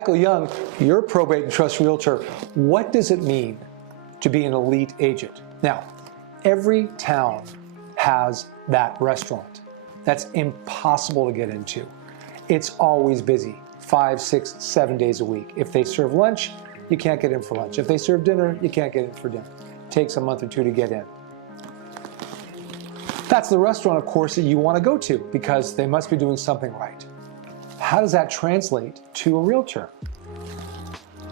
Michael Young, you're a probate and trust realtor. What does it mean to be an elite agent? Now, every town has that restaurant. That's impossible to get into. It's always busy, 5, 6, 7 days a week. If they serve lunch, you can't get in for lunch. If they serve dinner, you can't get in for dinner. It takes a month or two to get in. That's the restaurant, of course, that you want to go to because they must be doing something right. How does that translate to a realtor?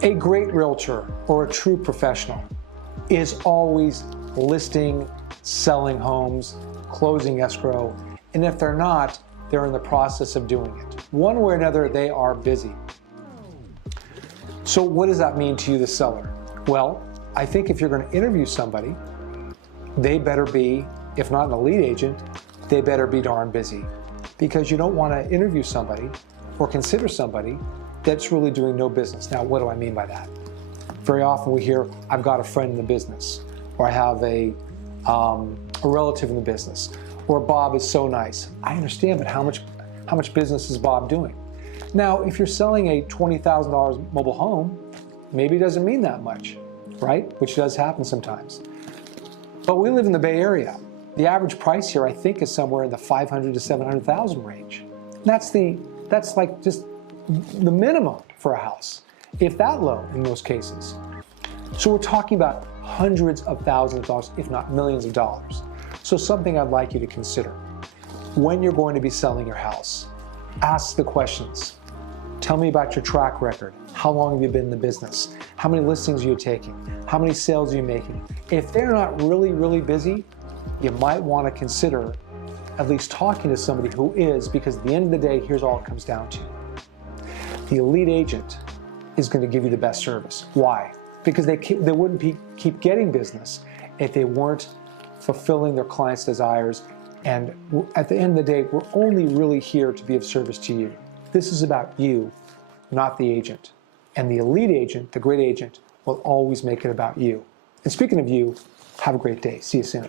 A great realtor or a true professional is always listing, selling homes, closing escrow, and if they're not, they're in the process of doing it. One way or another, they are busy. So what does that mean to you, the seller? Well, I think if you're going to interview somebody, they better be, if not an elite agent, they better be darn busy, because you don't want to interview somebody or consider somebody that's really doing no business. Now, what do I mean by that? Very often we hear, I've got a friend in the business, or I have a relative in the business, or Bob is so nice. I understand, but how much business is Bob doing? Now, if you're selling a $20,000 mobile home, maybe it doesn't mean that much, right? Which does happen sometimes. But we live in the Bay Area. The average price here, I think, is somewhere in the $500,000 to $700,000 range. That's like just the minimum for a house, if that low in most cases. So we're talking about hundreds of thousands of dollars, if not millions of dollars. So something I'd like you to consider. When you're going to be selling your house, ask the questions. Tell me about your track record. How long have you been in the business? How many listings are you taking? How many sales are you making? If they're not really busy, you might want to consider at least talking to somebody who is, because at the end of the day, here's all it comes down to. The elite agent is going to give you the best service. Why? Because they wouldn't keep getting business if they weren't fulfilling their clients' desires. And at the end of the day, we're only really here to be of service to you. This is about you, not the agent. And the elite agent, the great agent, will always make it about you. And speaking of you, have a great day. See you soon.